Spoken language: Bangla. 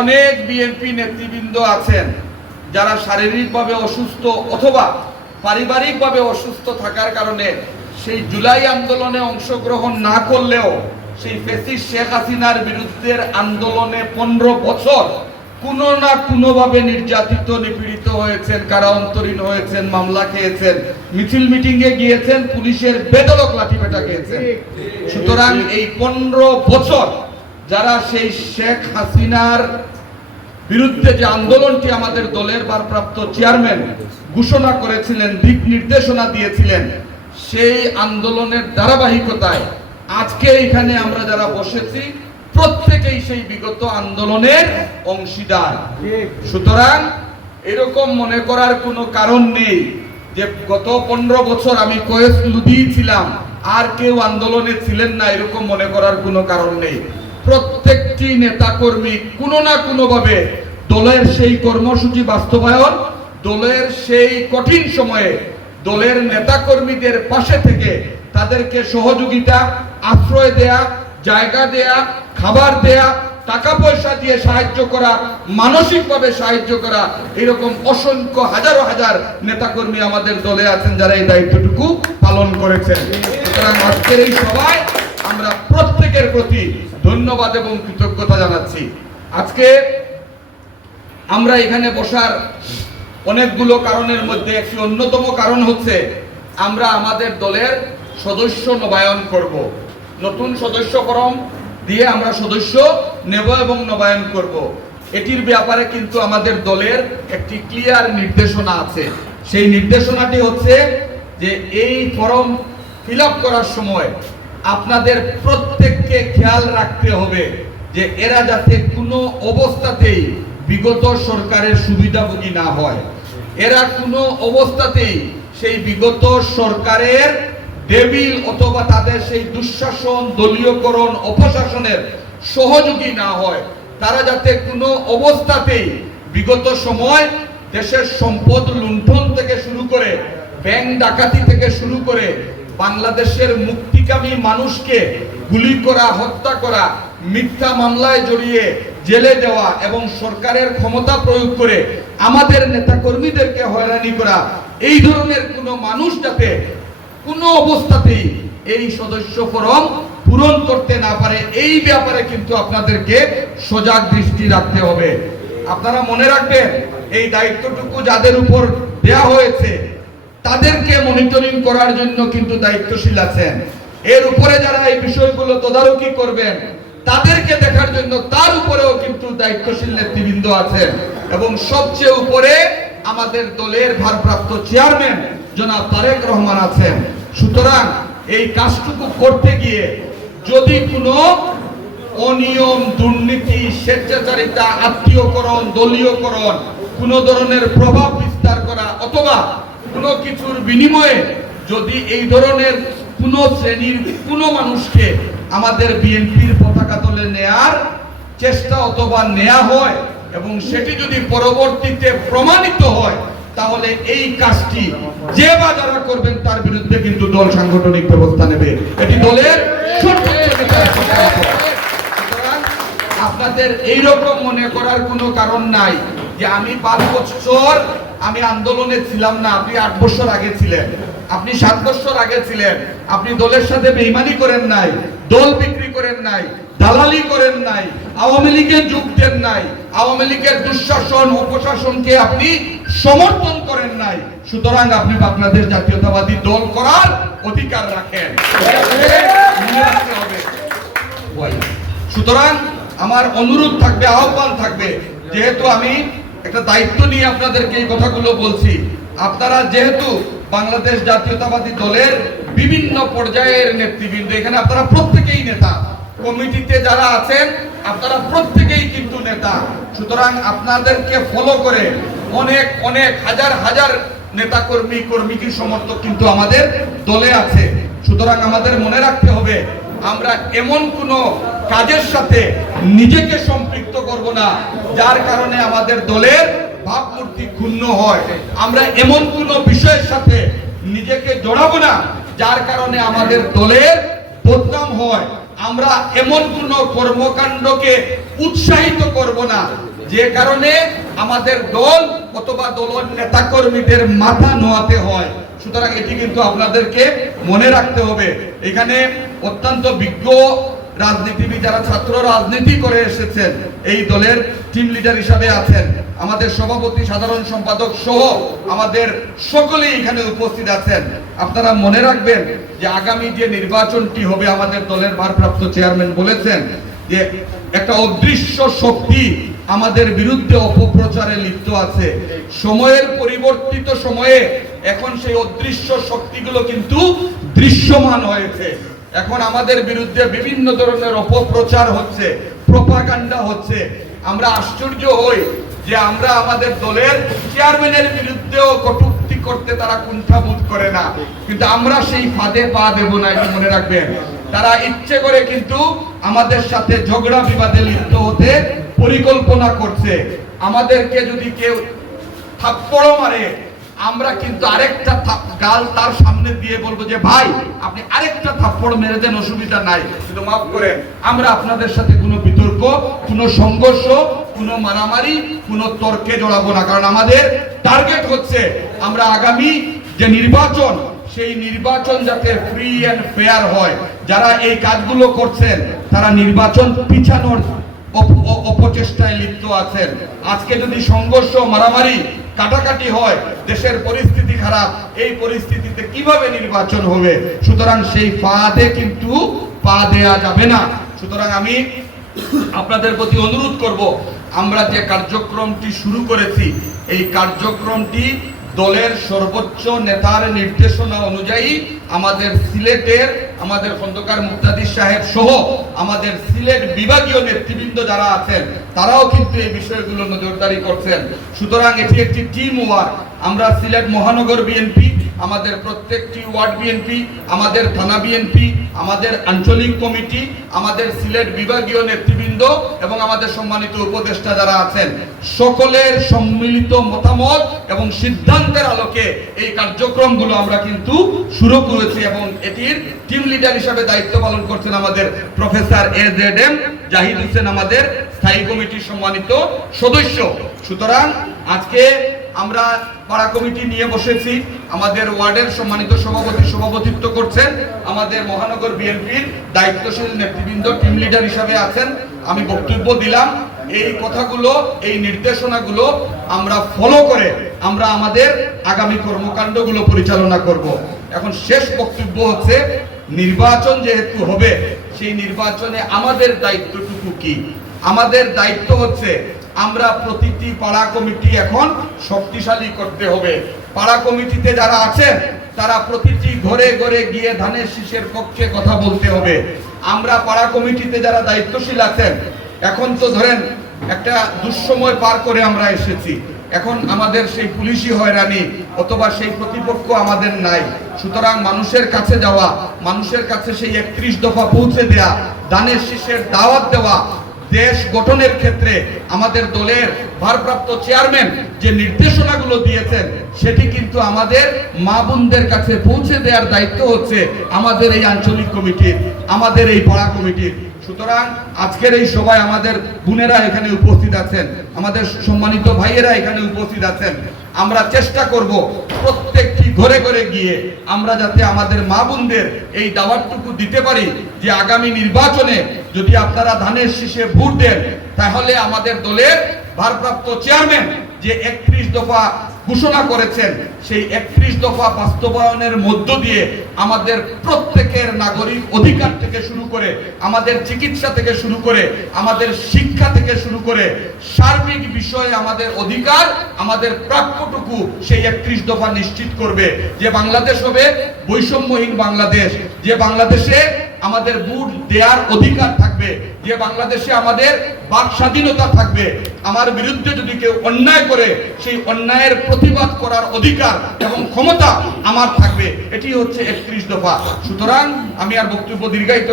অনেক বিএনপি নেতৃবৃন্দ আছেন যারা শারীরিকভাবে অসুস্থ অথবা পারিবারিকভাবে অসুস্থ থাকার কারণে সেই জুলাই আন্দোলনে অংশগ্রহণ না করলেও সেই ফেসিস শেখ হাসিনার বিরুদ্ধের আন্দোলনে পনেরো বছর কোনো না কোনোভাবে নির্যাতিত, নিপীড়িত হয়েছেন কারা অন্তরীণ হয়েছেন, মামলা খেয়েছেন, মিছিল মিটিংয়ে গিয়েছেন, পুলিশের বেদলক লাঠি পেটা খেয়েছেন। সুতরাং এই পনেরো বছর যারা সেই শেখ হাসিনার বিরুদ্ধে যে আন্দোলনটি আমাদের দলের ভারপ্রাপ্ত চেয়ারম্যান ঘোষণা করেছিলেন, দিক নির্দেশনা দিয়েছিলেন, সেই আন্দোলনের ধারাবাহিকতায় আজকে এখানে আমরা যারা বসেছি, প্রত্যেকেই সেই বিগত আন্দোলনের অংশীদার। সুতরাং এরকম মনে করার কোনো কারণ নেই যে গত পনেরো বছর আমি কয়েস লুদিই ছিলাম আর কেউ আন্দোলনে ছিলেন না, এরকম মনে করার কোনো কারণ নেই। প্রত্যেকটি নেতাকর্মী কোনো না কোনো ভাবে দলের সেই কর্মসূচি বাস্তবায়ন, দলের সেই কঠিন সময়ে দলের নেতাকর্মীদের পাশে থেকে তাদেরকে সহযোগিতা, আশ্রয় দেয়া, জায়গা দেয়া, খাবার দেয়া টাকা পয়সা দিয়ে সাহায্য করা, মানসিকভাবে সাহায্য করা, এরকম অসংখ্য হাজারো হাজার নেতাকর্মী আমাদের দলে আছেন যারা এই দায়িত্বটুকু পালন করেছেন। সুতরাং আজকের এই সভায় আমরা প্রত্যেকের প্রতি ধন্যবাদ এবং কৃতজ্ঞতা জানাচ্ছি। আজকে আমরা এখানে বসার অনেকগুলো কারণের মধ্যে একটি অন্যতম কারণ হচ্ছে আমরা আমাদের দলের সদস্য নবায়ন করব। নতুন সদস্য ফরম দিয়ে আমরা সদস্য নেব এবং নবায়ন করব। এটির ব্যাপারে কিন্তু আমাদের দলের একটি ক্লিয়ার নির্দেশনা আছে। সেই নির্দেশনাটি হচ্ছে যে এই ফরম ফিল করার সময় আপনাদের প্রত্যেককে খেয়াল রাখতে হবে যে এরা যাতে কোনো অবস্থাতেই বিগত সরকারের সুবিধাভোগী না হয়। এরা কোনো অবস্থাতেই সেই বিগত সরকারের ডেবিল অথবা তাদের সেই দুঃশাসন, দলীয়করণ, অপশাসনের সহযোগী না হয়, তারা যাতে কোনো অবস্থাতেই বিগত সময় দেশের সম্পদ লুণ্ঠন থেকে শুরু করে, ব্যাংক ডাকাতি থেকে শুরু করে বাংলাদেশের মুক্তিকামী মানুষকে গুলি করা, হত্যা করা, মিথ্যা মামলায় জড়িয়ে জেলে দেওয়া এবং সরকারের ক্ষমতা প্রয়োগ করে আমাদের নেতাকর্মীদেরকে হয়রানি করা, এই ধরনের কোনো মানুষ যাতে কোনো অবস্থাতেই এই সদস্য ফরম পূরণ করতে না পারে, এই ব্যাপারে কিন্তু আপনাদেরকে সজাগ দৃষ্টি রাখতে হবে। আপনারা মনে রাখবেন, এই দায়িত্বটুকু যাদের উপর দেয়া হয়েছে তাদেরকে মনিটরিং করার জন্য কিন্তু দায়িত্বশীল আছেন। এর উপরে যারা এই বিষয়গুলো তদারকি করবেন, তাদেরকে দেখার জন্য তার উপরেও কিন্তু দায়িত্বশীল নেতৃবৃন্দ আছেন। এবং সবচেয়ে উপরে আমাদের দলের ভারপ্রাপ্ত চেয়ারম্যান জনাব তারেক রহমান আছেন। সুতরাং এই কাজটুকু করতে গিয়ে যদি কোনো অনিয়ম, দুর্নীতি, স্বেচ্ছাচারিতা, আত্মীয়করণ, দলীয়করণ, কোনো ধরনের প্রভাব বিস্তার করা অথবা কোনো কিছুর বিনিময়ে যদি এই ধরনের কোনো শ্রেণির কোনো মানুষকে আমাদের বিএনপির পতাকা তলে নেয়ার চেষ্টা অথবা নেয়া হয় এবং সেটি যদি পরবর্তীতে প্রমাণিত হয়, তাহলে এই কাজটি যে বা যারা করবেন তার বিরুদ্ধে কিন্তু দল সাংগঠনিক ব্যবস্থা নেবে। এটি দলের আপনাদের এইরকম মনে করার কোনো কারণ নাই যে আমি পাঁচ বছর আমি আন্দোলনে ছিলাম না, আপনি আট বছর আগে ছিলেন। আপনি সাত বছর আগে ছিলেন। আপনি দলের সাথে বেইমানি করেন নাই, দল বিক্রি করেন নাই, দালালি করেন নাই, আওয়ামী লীগে যোগ দেন নাই, আওয়ামী লীগের দুঃশাসন, অপশাসনকে আপনি সমর্থন করেন নাই। সুতরাং আপনি আপনাদের জাতীয়তাবাদী দল করার অধিকার রাখেন। সুতরাং আমার অনুরোধ থাকবে, আহ্বান থাকবে, যেহেতু আমি একটা দায়িত্ব নিয়ে আপনাদেরকে এই কথাগুলো বলছি। আপনারা যেহেতু বাংলাদেশ জাতীয়তাবাদী দলের বিভিন্ন পর্যায়ের নেতৃবৃন্দ, এখানে আপনারা প্রত্যেকেই নেতা। কমিটিতে যারা আছেন, আপনারা প্রত্যেকেই কিন্তু নেতা। সুতরাং আপনাদেরকে ফলো করে অনেক অনেক, হাজার হাজার নেতা কর্মী কর্মীকে সমর্থক কিন্তু আমাদের দলে আছে। সুতরাং আমাদের মনে রাখতে হবে, আমরা এমন কোনো কাজের সাথে নিজেকে সম্পৃক্ত করব না। যার কারণে আমাদের দলের ভাবমূর্তি ক্ষুণ্ণ হয়। আমরা এমন কোনো বিষয়ের সাথে নিজেকে জড়াবো না, যার কারণে আমাদের দলের বদনাম হয়। আমরা এমন কোন কর্মকাণ্ডকে উৎসাহিত করব না, যে কারণে আমাদের দল অথবা দলের নেতাকর্মীদের মাথা নোয়াতে হয়। সুতরাং এটি কিন্তু আপনাদেরকে মনে রাখতে হবে। এখানে অত্যন্ত বিজ্ঞ রাজনীতিবিদ যারা ছাত্র রাজনীতি করে এসেছেন, এই দলের টিম লিডার হিসাবে আছেন। আমাদের সভাপতি, সাধারণ সম্পাদক সহ আমাদের সকলেই এখানে উপস্থিত আছেন। আপনারা মনে রাখবেন যে আগামী যে নির্বাচনটি হবে আমাদের দলের ভারপ্রাপ্ত চেয়ারম্যান বলেছেন যে একটা অদৃশ্য শক্তি আমাদের বিরুদ্ধে অপপ্রচারে লিপ্ত আছে। সময়ের পরিবর্তিত সময়ে এখন সেই অদৃশ্য শক্তিগুলো কিন্তু দৃশ্যমান হয়েছে। এখন আমাদের বিরুদ্ধে বিভিন্ন ধরনের অপপ্রচার হচ্ছে, প্রপাগান্ডা হচ্ছে। আমরা আশ্চর্য হই যে আমরা আমাদের দলের চেয়ারম্যানের বিরুদ্ধেও কটুক্তি করতে তারা কুণ্ঠাবোধ করে না। কিন্তু আমরা সেই ফাঁদে পা দেব না এটা মনে রাখবেন। তারা ইচ্ছে করে কিন্তু আমাদের সাথে ঝগড়া বিবাদে লিপ্ত হতে পরিকল্পনা করছে। আমাদেরকে যদি কেউ থাপ্পড় মারে আমরা কিন্তু আরেকটা গাল তার সামনে দিয়ে বলব যে, ভাই, আপনি আরেকটা থাপ্পড় মেরে দেন, অসুবিধা নাই। শুধু মাফ করেন, আমরা আপনাদের সাথে কোনো বিতর্ক, কোনো সংঘর্ষ, কোনো মারামারি, কোনো তর্কে জড়াবো না। কারণ আমাদের টার্গেট হচ্ছে, আমরা আগামী যে নির্বাচন, সেই নির্বাচন যাতে ফ্রি অ্যান্ড ফেয়ার হয়। যারা এই কাজগুলো করছেন, তারা নির্বাচন পিছানোর অপচেষ্টায় লিপ্ত আছেন। আজকে যদি সংঘর্ষ, মারামারি, কাটাকাটি হয়, দেশের পরিস্থিতি খারাপ, এই পরিস্থিতিতে কীভাবে নির্বাচন হবে? সুতরাং সেই ফাঁদে কিন্তু পা দেয়া যাবে না। সুতরাং আমি আপনাদের প্রতি অনুরোধ করব, আমরা যে কার্যক্রমটি শুরু করেছি, এই কার্যক্রমটি দলের সর্বোচ্চ নেতার নির্দেশনা অনুযায়ী আমাদের সিলেটের আমাদের খন্দকার মুক্তাদির সাহেব সহ আমাদের সিলেট বিভাগীয় নেতৃবৃন্দ যারা আছেন, তারাও কিন্তু এই বিষয়গুলো নজরদারি করছেন। সুতরাং এটি একটি টিম ওয়ার্ক আমরা সিলেট মহানগর বিএনপি আমাদের প্রত্যেকটি ওয়ার্ড বিএনপি আমাদের থানা বিএনপি আমাদের আঞ্চলিক কমিটি, আমাদের সিলেট বিভাগীয় নেতৃবৃন্দ এবং আমাদের সম্মানিত উপদেষ্টা যারা আছেন, সকলের সম্মিলিত মতামত এবং সিদ্ধান্তের আলোকে এই কার্যক্রমগুলো আমরা কিন্তু শুরু করেছি এবং এটির টিম লিডার হিসাবে দায়িত্ব পালন করছেন আমাদের professor A Z M Zahid Hossain আমাদের স্থায়ী কমিটির সম্মানিত সদস্য। সুতরাং আজকে আমরা পাড়া কমিটি নিয়ে বসেছি। আমাদের ওয়ার্ডের সম্মানিত সভাপতি সভাপতিত্ব করছেন আমাদের মহানগর বিএনপির দায়িত্বশীল নেতৃবৃন্দ টিম লিডার হিসাবে আছেন। আমি বক্তব্য দিলাম। এই কথাগুলো, এই নির্দেশনাগুলো আমরা ফলো করে আমরা আমাদের আগামী কর্মকাণ্ডগুলো পরিচালনা করব। এখন শেষ বক্তব্য হচ্ছে, নির্বাচন যেহেতু হবে, সেই নির্বাচনে আমাদের দায়িত্বটুকু কি? আমাদের দায়িত্ব হচ্ছে আমরা প্রতিটি পাড়া কমিটি এখন শক্তিশালী করতে হবে। পাড়া কমিটিতে যারা আছেন, তারা প্রতিটি ঘরে ঘরে গিয়ে ধানের শীষের পক্ষে কথা বলতে হবে। আমরা পাড়া কমিটিতে যারা দায়িত্বশীল আছেন, এখন তো ধরেন একটা দুঃসময় পার করে আমরা এসেছি। এখন আমাদের সেই পুলিশি হয়রানি, অথবা সেই প্রতিপক্ষ আমাদের নাই। সুতরাং মানুষের কাছে যাওয়া, মানুষের কাছে সেই একত্রিশ দফা পৌঁছে দেয়া দানের শীষের দাওয়াত দেওয়া দেশ গঠনের ক্ষেত্রে আমাদের দলের ভারপ্রাপ্ত চেয়ারম্যান যে নির্দেশনাগুলো দিয়েছেন, সেটি কিন্তু আমাদের মা বোনদের কাছে পৌঁছে দেওয়ার দায়িত্ব হচ্ছে আমাদের এই আঞ্চলিক কমিটির আমাদের এই পাড়া কমিটির সুতরাং আজকের এই সভায় আমাদের বোনেরা এখানে উপস্থিত আছেন, আমাদের সম্মানিত ভাইয়েরা এখানে উপস্থিত আছেন। আমরা চেষ্টা করব প্রত্যেকটি ঘরে ঘরে গিয়ে আমরা যাতে আমাদের মা বোনদের এই দাবারটুকু দিতে পারি যে আগামী নির্বাচনে যদি আপনারা ধানের শীষে ভোট দেন, তাহলে আমাদের দলের ভারপ্রাপ্ত চেয়ারম্যান যে একত্রিশ দফা ঘোষণা করেছেন, সেই একত্রিশ দফা বাস্তবায়নের মধ্য দিয়ে আমাদের প্রত্যেকের নাগরিক অধিকার থেকে শুরু করে, আমাদের চিকিৎসা থেকে শুরু করে, আমাদের শিক্ষা থেকে শুরু করে, সার্বিক বিষয়ে আমাদের অধিকার, আমাদের প্রাপ্যটুকু সেই একত্রিশ দফা নিশ্চিত করবে। যে বাংলাদেশ হবে বৈষম্যহীন বাংলাদেশ, যে বাংলাদেশে আমাদের বুট দেয়ার অধিকার থাকবে, যে বাংলাদেশে আমাদের বাক স্বাধীনতা থাকবে। আমার বিরুদ্ধে যদি কেউ অন্যায় করে, সেই অন্যায়ের প্রতিবাদ করার অধিকার এবং ক্ষমতা আমার থাকবে। এটি হচ্ছে একত্রিশ দফা। সুতরাং আমি আর বক্তব্য দীর্ঘায়িত